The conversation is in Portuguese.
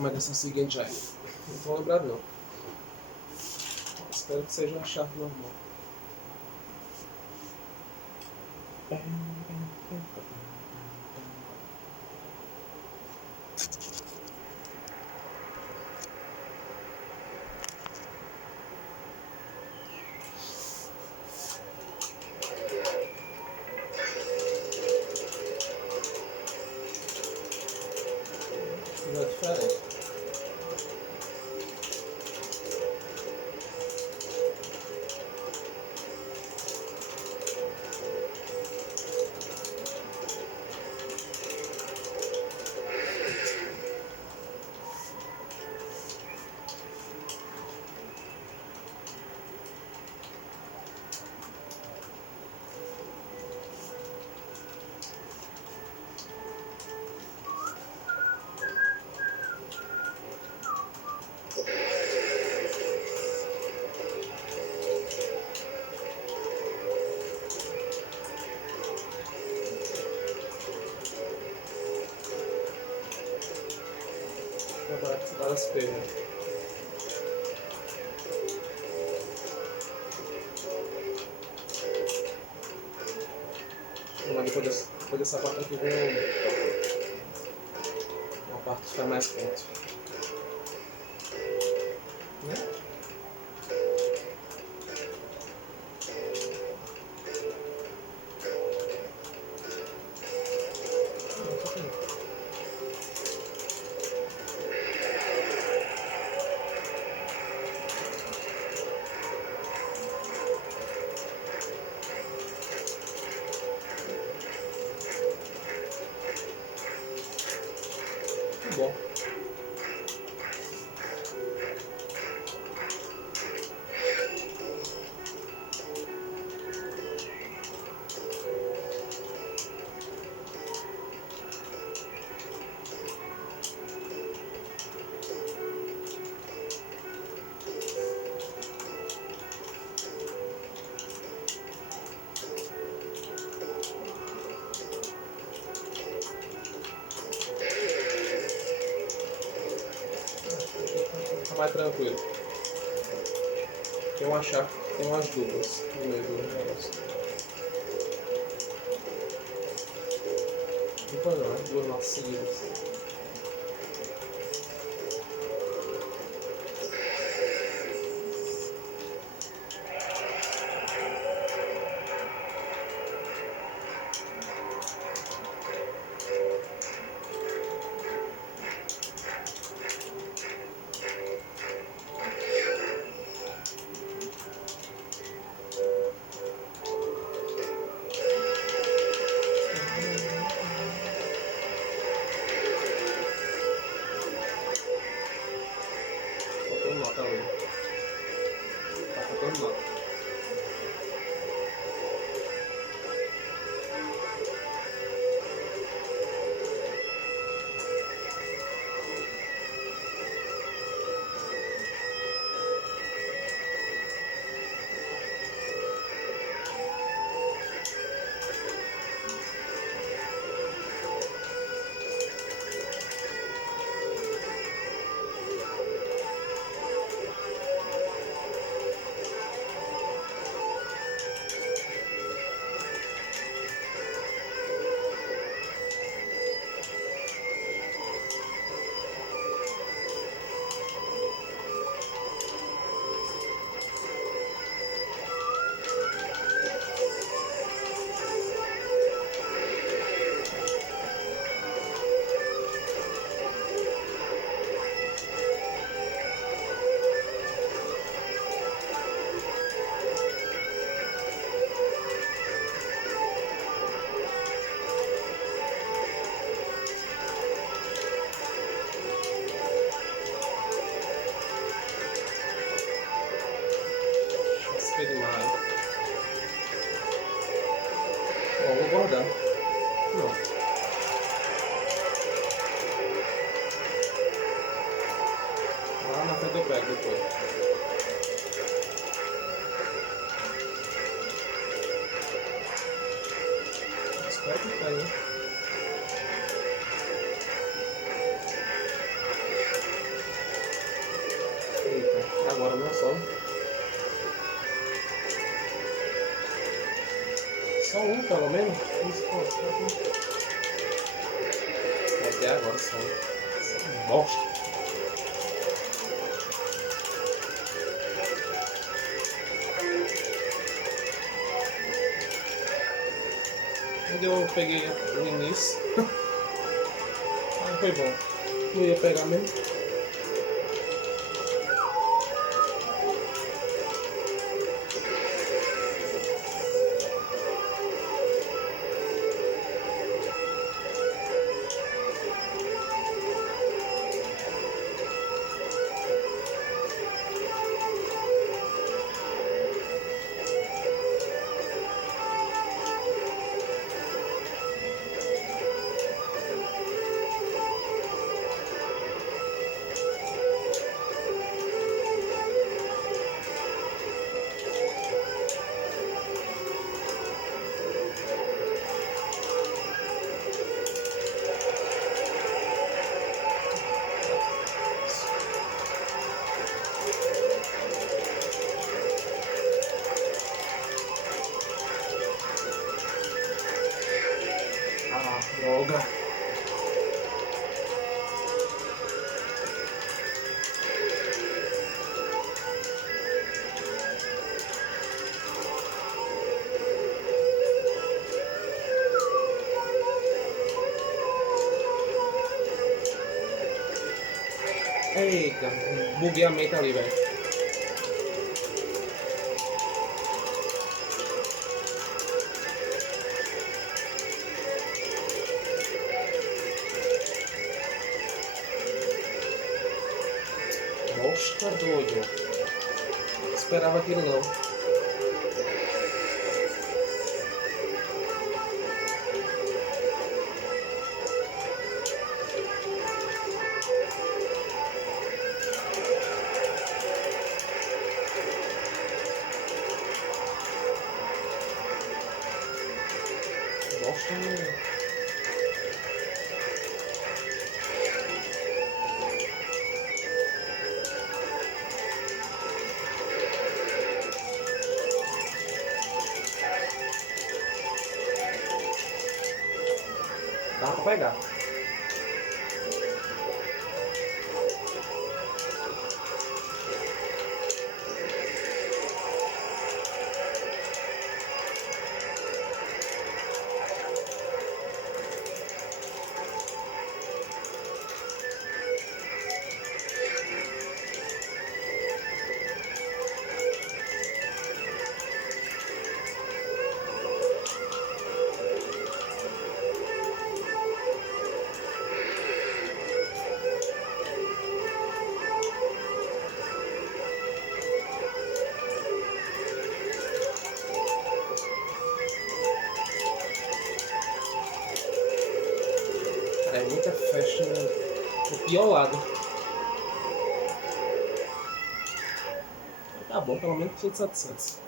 como é que essa seguinte já é. Não tô lembrado não. Espero que seja uma chave normal. Não é diferente. Agora que você dá as pernas. Mas depois dessa parte aqui vem uma parte que fica mais quente. Né? Bom. Tá mais tranquilo. Tem uma chave, tem umas duplas no meio do negócio. Dupla não, é duas notas seguidas. agora, não é só? Só um, pelo menos? Isso, pô, até agora só um. Bosta. Onde eu peguei o início. Ah, foi bom. Não ia pegar mesmo. Ah, droga. Eita, buguei a mente ali, velho. Bosta doido. Não esperava aquilo não. Bosta não. Dá pra pegar. É muita festa no pior lado. Tá bom, pelo menos 700.